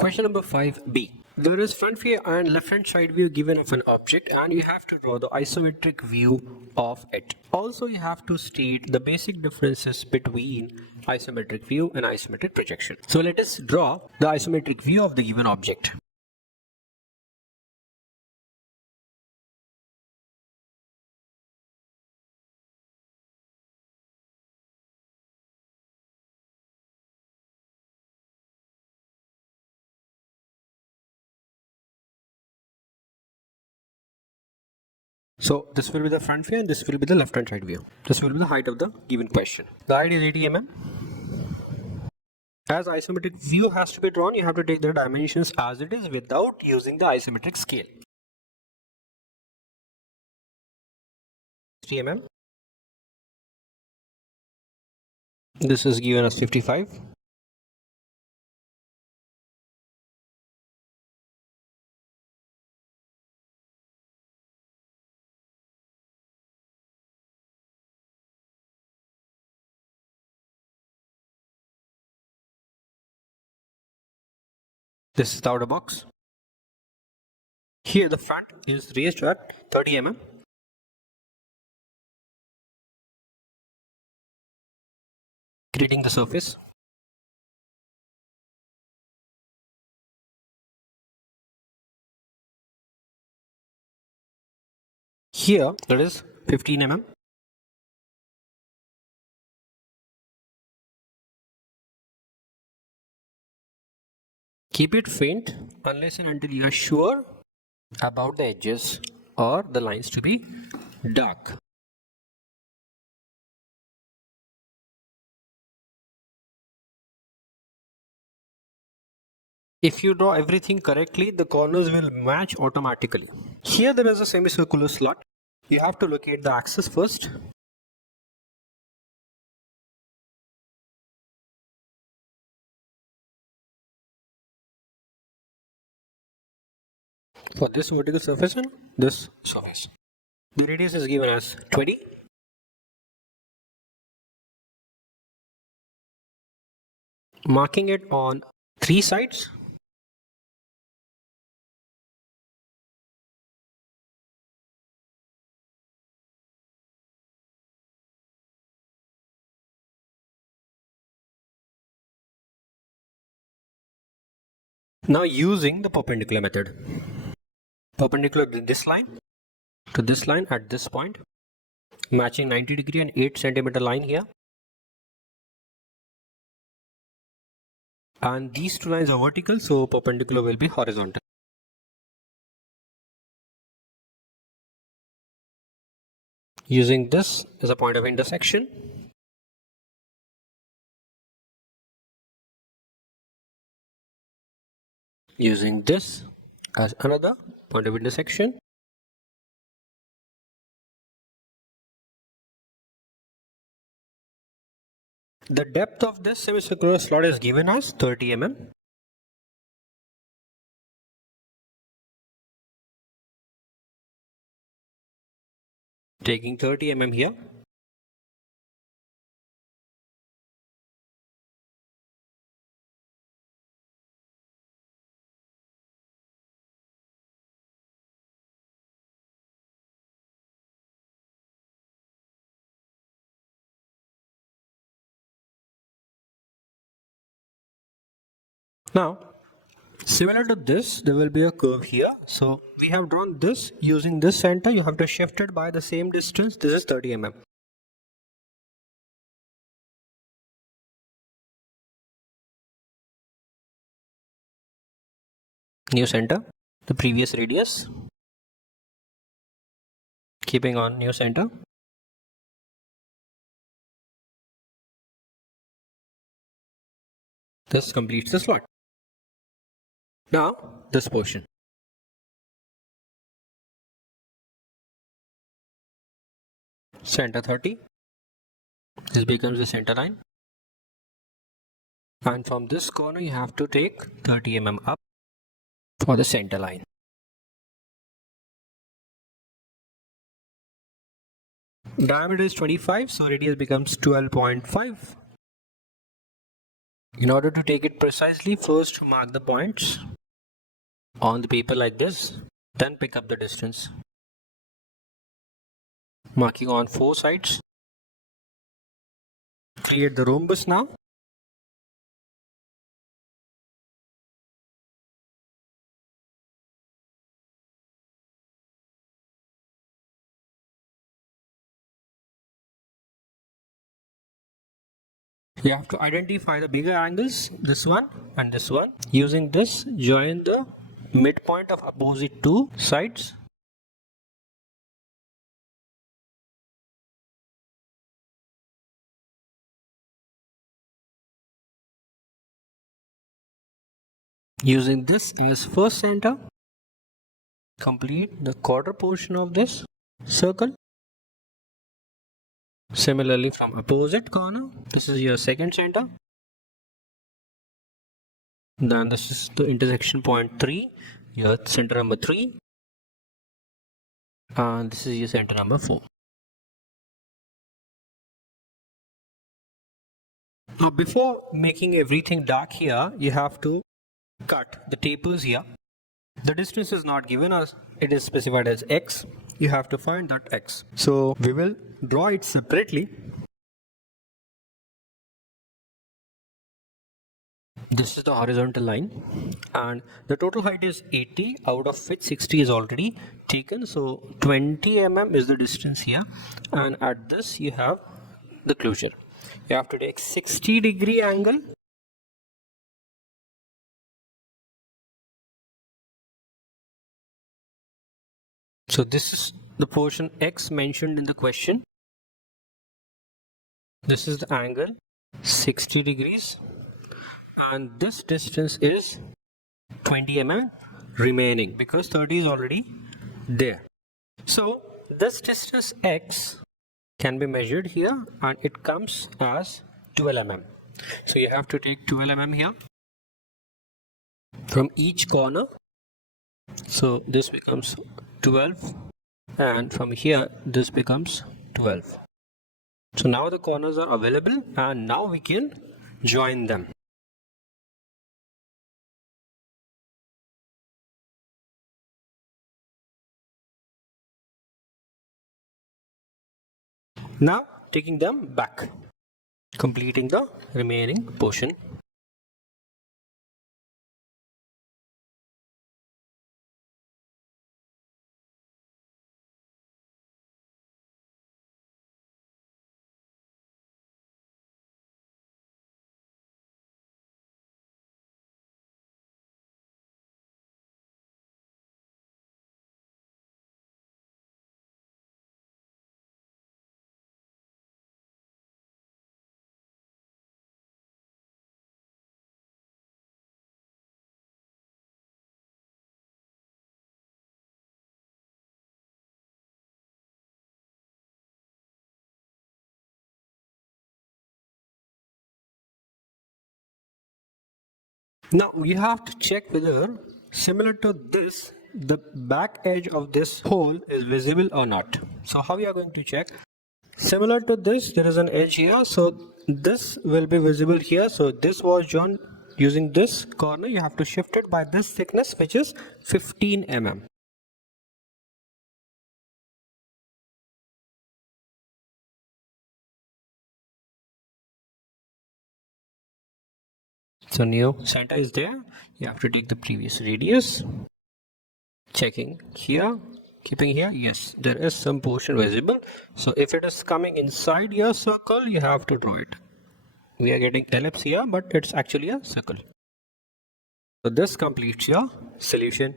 Question number 5b. There is front view and left hand side view given of an object and you have to draw the isometric view of it. Also you have to state the basic differences between isometric view and isometric projection. So let us draw the isometric view of the given object. So this will be the front view and this will be the left hand side view. This will be the height of the given question. The height is 80 mm. As isometric view has to be drawn, you have to take the dimensions as it is without using the isometric scale. 60 mm. This is given as 55. This is the outer box. Here the front is raised at 30 mm. Creating the surface. Here that is 15 mm. Keep it faint unless and until you are sure about the edges or the lines to be dark. If you draw everything correctly, the corners will match automatically. Here there is a semicircular slot. You have to locate the axis first. For this vertical surface and this surface. The radius is given as 20. Marking it on 3 sides. Now using the perpendicular method. Perpendicular to this line at this point, matching 90 degree and 8 centimeter line here. And these two lines are vertical, so perpendicular will be horizontal. Using this as a point of intersection. Using this as another point of intersection. The depth of this semicircular slot is given as 30 mm. Taking 30 mm here. Now, similar to this, there will be a curve here. So we have drawn this using this center. You have to shift it by the same distance. This is 30 mm. New center, the previous radius. Keeping on new center. This completes the slot. Now, this portion. Center 30. This becomes the center line. And from this corner, you have to take 30 mm up for the center line. Diameter is 25, so radius becomes 12.5. In order to take it precisely, first mark the points on the paper like this, then pick up the distance. Marking on 4 sides. Create the rhombus now. You have to identify the bigger angles, this one and this one. Using this, join the midpoint of opposite two sides. Using this as first center, complete the quarter portion of this circle. Similarly, from opposite corner, this is your second center. Then this is the intersection point 3, your center number 3. And this is your center number 4. Now, before making everything dark here, you have to cut the tapers here. The distance is not given as it is specified as x. You have to find that x. So we will draw it separately. This is the horizontal line and the total height is 80, out of which 60 is already taken. So 20 mm is the distance here, and at this you have the closure. You have to take 60-degree angle. So this is the portion x mentioned in the question. This is the angle 60 degrees and this distance is 20 mm remaining because 30 is already there. So this distance x can be measured here and it comes as 12 mm. So you have to take 12 mm here from each corner. So this becomes 12 and from here this becomes 12. So now the corners are available and now we can join them. Now taking them back, completing the remaining portion. Now you have to check whether similar to this, the back edge of this hole is visible or not. So how we are going to check? Similar to this, there is an edge here, so this will be visible here. So this was drawn using this corner. You have to shift it by this thickness, which is 15 mm. So new center is there. You have to take the previous radius. Checking here, keeping here, yes, there is some portion visible. So if it is coming inside your circle, you have to draw it. We are getting ellipse here, but it's actually a circle. So this completes your solution.